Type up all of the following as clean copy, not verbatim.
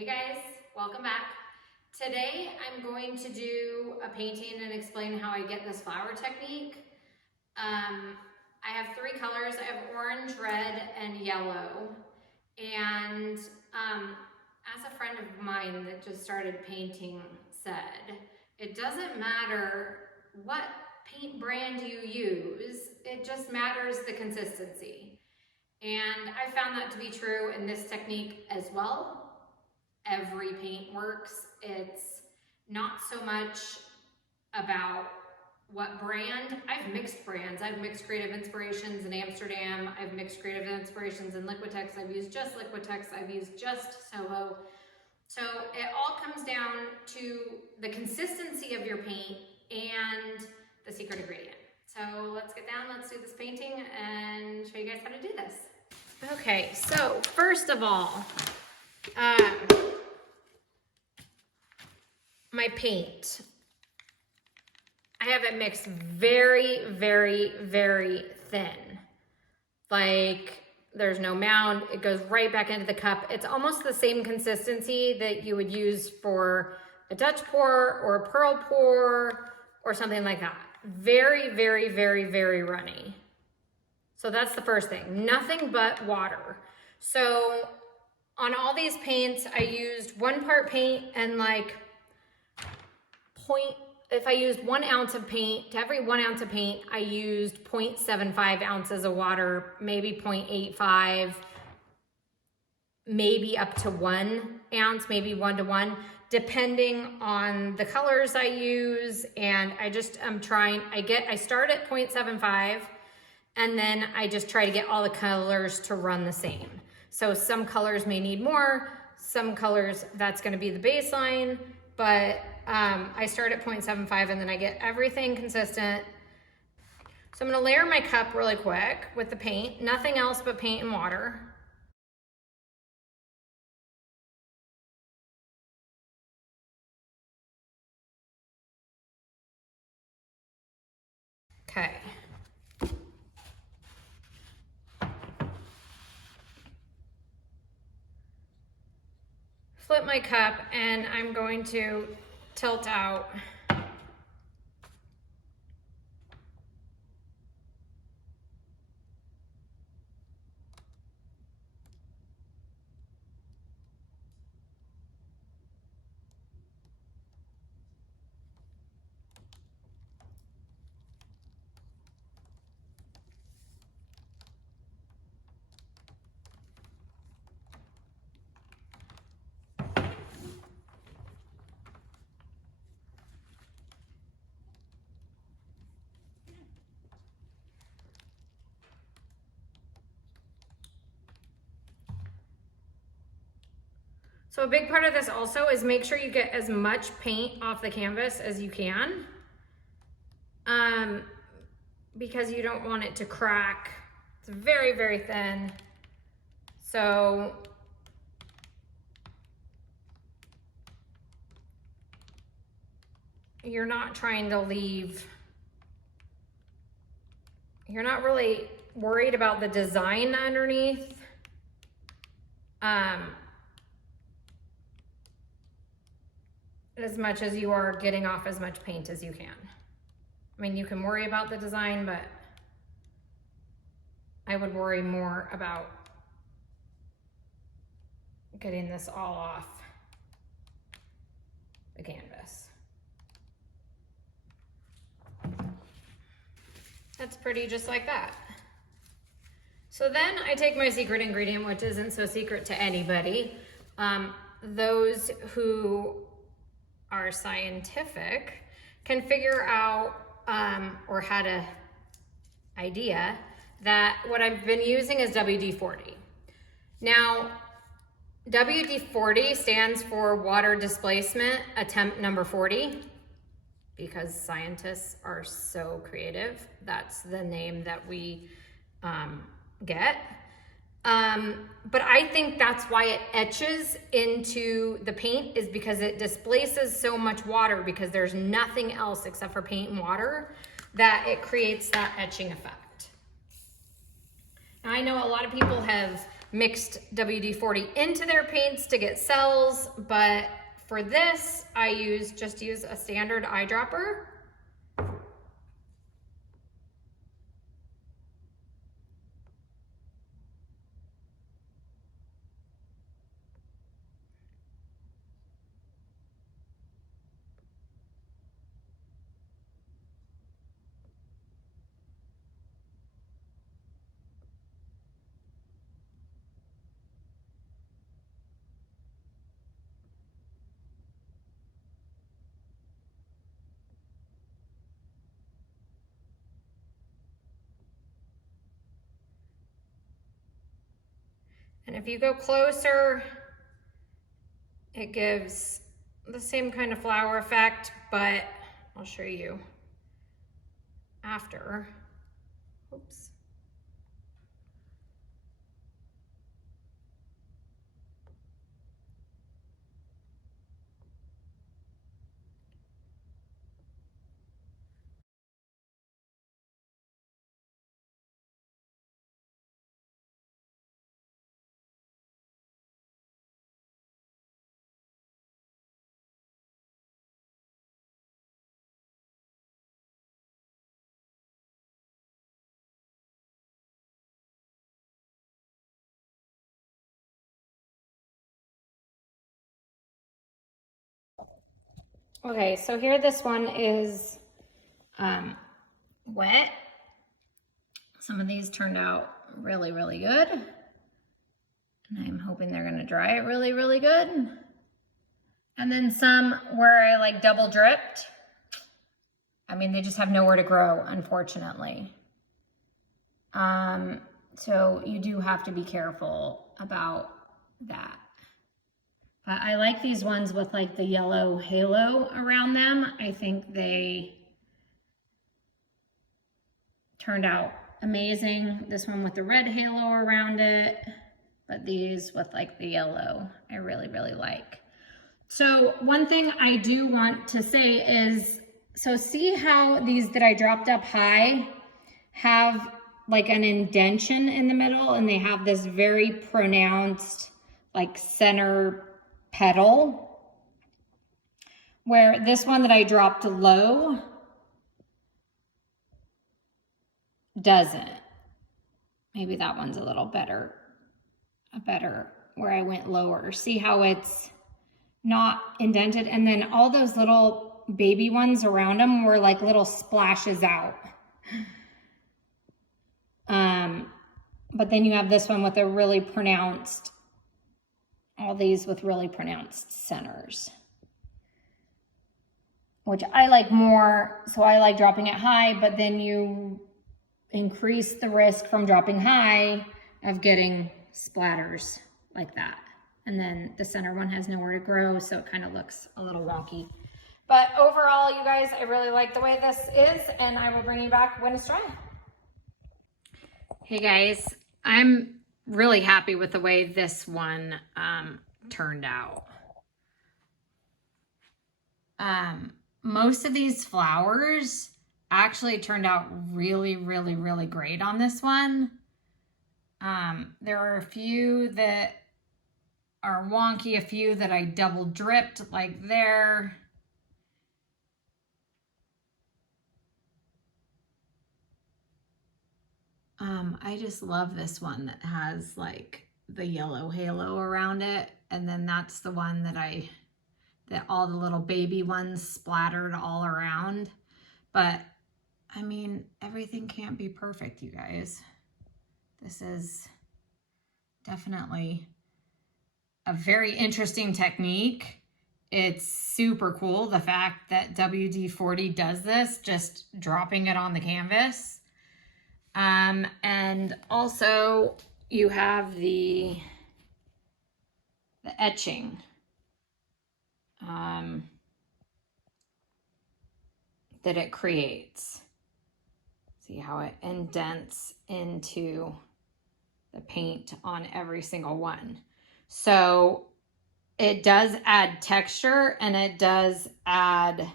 Hey guys, welcome back. Today I'm going to do a painting and explain how I get this flower technique. I have three colors. I have orange, red, and yellow. And as a friend of mine that just started painting said, it doesn't matter what paint brand you use, it just matters the consistency. And I found that to be true in this technique as well. Every paint works. It's not so much about what brand. I've mixed brands. I've mixed Creative Inspirations in Amsterdam. I've mixed Creative Inspirations in Liquitex. I've used just Liquitex. I've used just Soho. So it all comes down to the consistency of your paint and the secret ingredient. So let's get down, let's do this painting and show you guys how to do this. Okay, so first of all, my paint. I have it mixed very, very, very thin. Like there's no mound, it goes right back into the cup. It's almost the same consistency that you would use for a Dutch pour or a pearl pour or something like that. Very, very, very, very runny. So that's the first thing, nothing but water. So on all these paints, I used 1 part paint and like if I used 1 ounce of paint, to every 1 ounce of paint, I used 0.75 ounces of water, maybe 0.85, maybe up to 1 ounce, maybe 1 to 1, depending on the colors I use. And I just am trying, I start at 0.75 and then I just try to get all the colors to run the same. So some colors may need more, some colors, that's gonna be the baseline, but I start at 0.75 and then I get everything consistent. So I'm gonna layer my cup really quick with the paint, nothing else but paint and water. Okay. Flip my cup and I'm going to tilt out. So a big part of this also is make sure you get as much paint off the canvas as you can, because you don't want it to crack. It's very, very thin. So you're not trying to leave, you're not really worried about the design underneath. As much as you are getting off as much paint as you can. I mean, you can worry about the design, but I would worry more about getting this all off the canvas. That's pretty, just like that. So then I take my secret ingredient, which isn't so secret to anybody. Those who are scientific can figure out or had an idea that what I've been using is WD-40. Now, WD-40 stands for water displacement attempt number 40, because scientists are so creative. That's the name that we get. But I think that's why it etches into the paint, is because it displaces so much water, because there's nothing else except for paint and water, that it creates that etching effect. Now I know a lot of people have mixed WD-40 into their paints to get cells, but for this, I just use a standard eyedropper. And if you go closer, it gives the same kind of flower effect, but I'll show you after. Oops. Okay, so here this one is wet. Some of these turned out really, really good. And I'm hoping they're gonna dry it really, really good. And then some where I like double dripped. I mean, they just have nowhere to grow, unfortunately. So you do have to be careful about that. But I like these ones with like the yellow halo around them. I think they turned out amazing. This one with the red halo around it, but these with like the yellow, I really, really like. So one thing I do want to say is, so see how these that I dropped up high have like an indentation in the middle, and they have this very pronounced like center petal, where this one that I dropped low doesn't. Maybe that one's a little better, where I went lower. See how it's not indented? And then all those little baby ones around them were like little splashes out. But then you have this one with a really pronounced, all these with really pronounced centers, which I like more. So I like dropping it high, but then you increase the risk from dropping high of getting splatters like that. And then the center one has nowhere to grow, so it kind of looks a little wonky. But overall, you guys, I really like the way this is, and I will bring you back when it's dry. Hey guys, I'm really happy with the way this one turned out. Most of these flowers actually turned out really, really, really great on this one. There are a few that are wonky, a few that I double dripped like there. I just love this one that has like the yellow halo around it. And then that's the one that all the little baby ones splattered all around. But I mean, everything can't be perfect, you guys. This is definitely a very interesting technique. It's super cool, the fact that WD-40 does this, just dropping it on the canvas. And also you have the etching. That it creates. See how it indents into the paint on every single one. So it does add texture, and it does add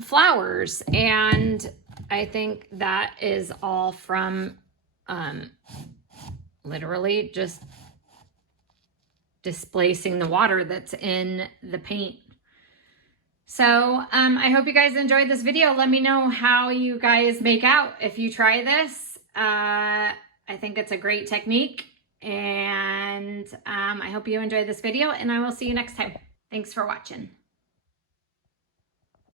flowers, and I think that is all from literally just displacing the water that's in the paint. So I hope you guys enjoyed this video. Let me know how you guys make out if you try this. I think it's a great technique, and I hope you enjoyed this video, and I will see you next time. Thanks for watching.